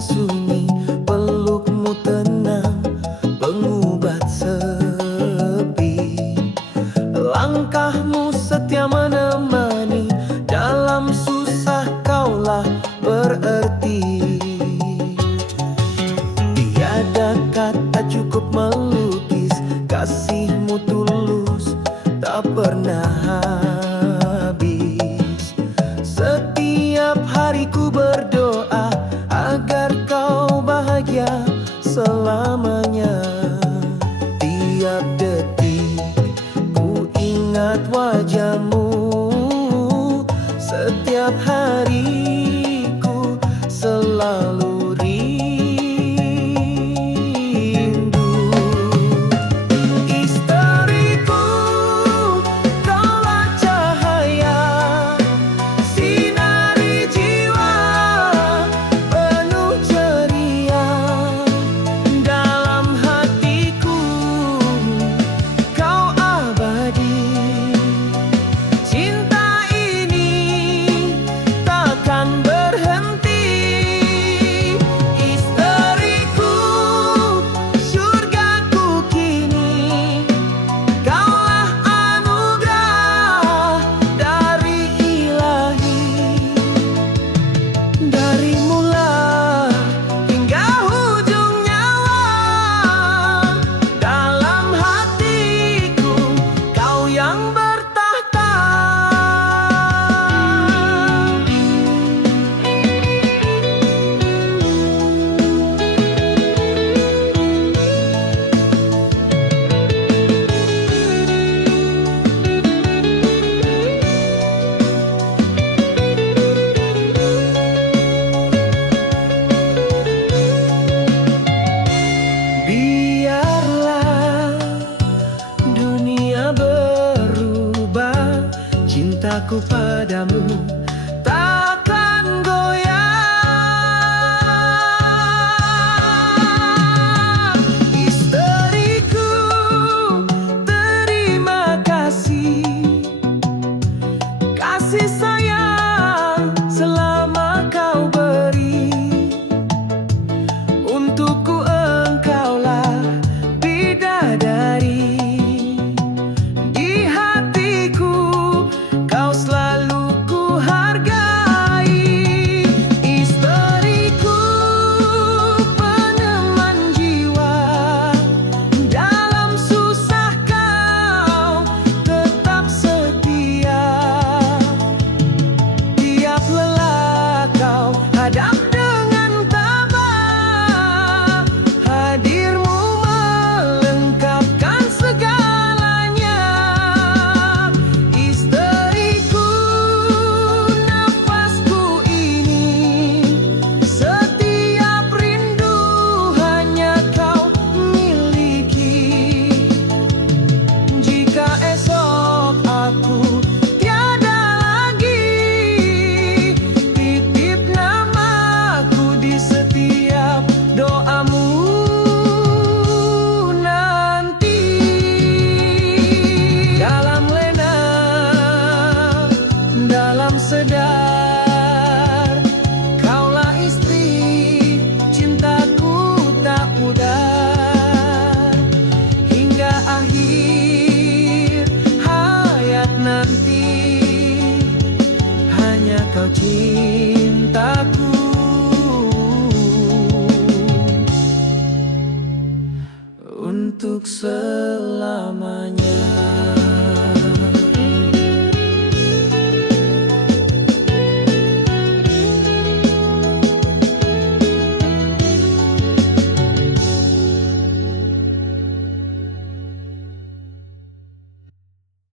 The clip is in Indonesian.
sunyi Pelukmu tenang Pengubat sepi. Langkahmu setia menemani Dalam susah kaulah berarti Tiada kata cukup melukis Kasihmu tulus Tak pernah habis. Setiap hariku setiap detik Ku ingat wajahmu. Setiap hariku selalu cintaku padamu takkan goyah. Isteriku terima kasih. Kasih sayang hanya kau cintaku. Untuk selamanya.